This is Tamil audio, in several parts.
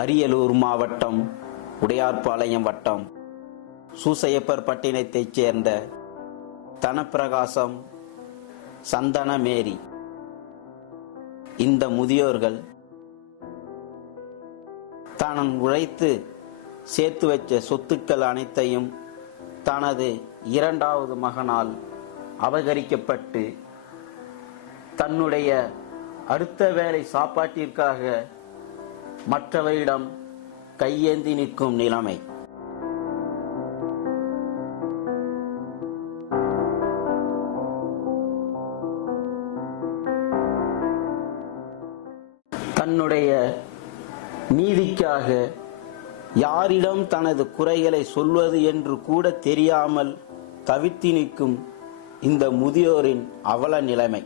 அரியலூர் மாவட்டம் உடையார்பாளையம் வட்டம் சூசையப்பர் பட்டினத்தைச் சேர்ந்த தனப்பிரகாசம், சந்தன மேரி இந்த முதியோர்கள் தான் உழைத்து சேர்த்து வச்ச சொத்துக்கள் அனைத்தையும் தனது இரண்டாவது மகனால் அபகரிக்கப்பட்டு தன்னுடைய அடுத்த வேளை சாப்பாட்டிற்காக மற்றவரிடம் கையேந்தி நிற்கும் நிலைமை. தன்னுடைய நீதிக்காக யாரிடம் தனது குறைகளை சொல்வது என்று கூட தெரியாமல் தவித்து நிற்கும் இந்த முதியோரின் அவல நிலைமை.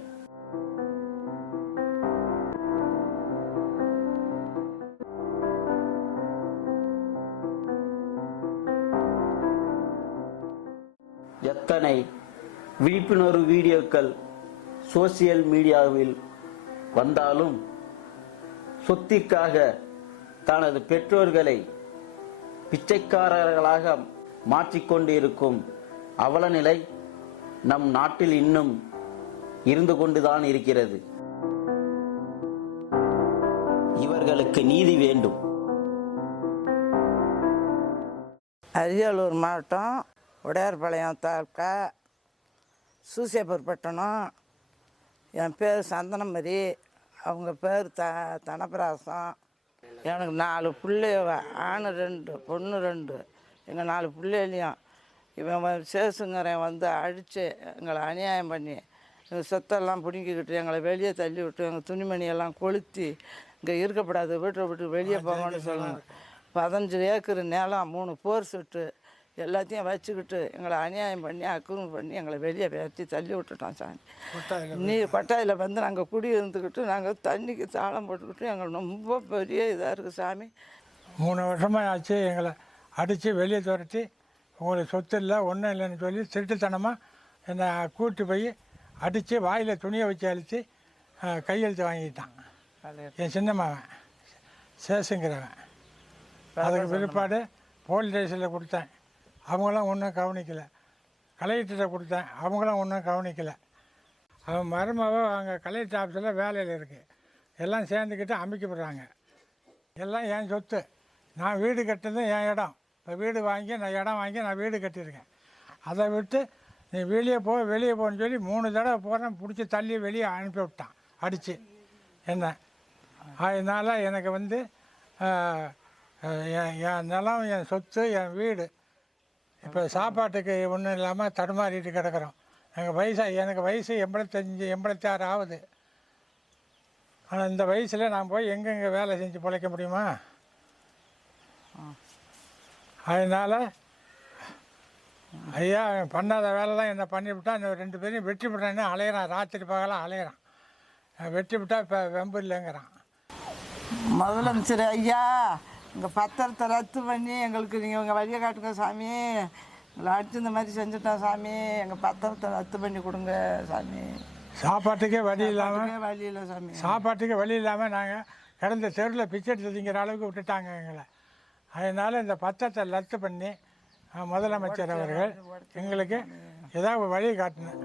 எத்தனை விழிப்புணர்வு வீடியோக்கள் சோசியல் மீடியாவில் வந்தாலும் சொத்திற்காக தனது பெற்றோர்களை பிச்சைக்காரர்களாக மாற்றிக்கொண்டிருக்கும் அவல நிலை நம் நாட்டில் இன்னும் இருந்து கொண்டுதான் இருக்கிறது. இவர்களுக்கு நீதி வேண்டும். அரியலூர் மாவட்டம் உடையார்பாளையம் தாலுக்கா சூசையப்பர் பட்டணம். என் பேர் சந்தனமரி, அவங்க பேர் தனப்பிரகாசம். எனக்கு 4 பிள்ளை, ஆணு 2 பொண்ணு 2. எங்கள் 4 பிள்ளைகளையும் இவன் சேசுங்கிறன் வந்து அடித்து எங்களை அநியாயம் பண்ணி எங்கள் சொத்தெல்லாம் பிடுங்கிக்கிட்டு எங்களை வெளியே தள்ளி விட்டு எங்கள் துணிமணியெல்லாம் கொளுத்தி இங்கே இருக்கப்படாது, வீட்டை விட்டு வெளியே போங்கன்னு சொல்லணும். 15 ஏக்கர் நிலம், 3 போர் சுட்டு எல்லாத்தையும் வச்சுக்கிட்டு எங்களை அநியாயம் பண்ணி அக்கிரமம் பண்ணி எங்களை வெளியே பேர்த்தி தள்ளி விட்டுட்டோம் சாமி. கொட்டாயில் வந்து நாங்கள் குடி இருந்துக்கிட்டு நாங்கள் தண்ணிக்கு தாளம் போட்டுக்கிட்டு எங்களுக்கு ரொம்ப பெரிய இதாக இருக்குது சாமி. 3 வருஷமாக ஆச்சு எங்களை அடித்து வெளியே துரத்தி உங்களுக்கு சொத்து இல்லை ஒன்றும் இல்லைன்னு சொல்லி திருட்டுத்தனமாக என்னை கூட்டி போய் அடித்து வாயில் துணியை வச்சு அழித்து கையெழுத்து வாங்கிட்டான் என் சின்ன மகன் சேசுங்கிறவன். அதுக்கு பிற்பாடு போலீஸ் ஸ்டேஷனில் கொடுத்தேன், அவங்களாம் ஒன்றும் கவனிக்கலை. கலெக்டர்கிட்ட கொடுத்தேன், அவங்களாம் ஒன்றும் கவனிக்கலை. அவன் மருமக அங்கே கலெக்டர் ஆஃபீஸில் வேலையில் இருக்குது. எல்லாம் சேர்ந்துக்கிட்டு அமைக்கப்படுறாங்க. எல்லாம் என் சொத்து. நான் வீடு கட்டுறது என் இடம். இப்போ வீடு வாங்கி நான் இடம் வாங்கி நான் வீடு கட்டியிருக்கேன். அதை விட்டு நீ வெளியே போன்னு சொல்லி 3 தடவை போகிறேன், பிடிச்சி தள்ளி வெளியே அனுப்பி விட்டான் அடித்து என்ன. அதனால் எனக்கு வந்து என் நிலம், என் சொத்து, என் வீடு இப்போ சாப்பாட்டுக்கு ஒன்றும் இல்லாமல் தடுமாறிட்டு கிடக்கிறோம். எனக்கு வயசு 85 86 ஆகுது. ஆனால் இந்த வயசில் நான் போய் எங்கெங்கே வேலை செஞ்சு பிழைக்க முடியுமா? அதனால் ஐயா பண்ணாத வேலைலாம் என்ன பண்ணிவிட்டா, இந்த 2 பேரையும் வெட்டி விட்றேன்னு அலையிறான், ராத்திரி பகலாம் அலையிறான். வெட்டி விட்டா இப்போ வெம்பு இல்லைங்கிறான். முதலமைச்சர் ஐயா, இங்கே பத்திரத்தை ரத்து பண்ணி எங்களுக்கு நீங்கள் உங்கள் வழியை காட்டுங்க சாமி. எங்களை அடிச்சு இந்த மாதிரி செஞ்சுட்டோம் சாமி, எங்கள் பத்திரத்தை ரத்து பண்ணி கொடுங்க சாமி. சாப்பாட்டுக்கே வழி இல்லாமல் வழி இல்லை சாமி. சாப்பாட்டுக்கே வழி இல்லாமல் நாங்கள் கிடந்த தெருவில் பிச்சை எடுத்து திங்கிற அளவுக்கு விட்டுட்டாங்க எங்களை. அதனால் இந்த பத்திரத்தை ரத்து பண்ணி முதலமைச்சர் அவர்கள் எங்களுக்கு ஏதாவது வழி காட்டணும்.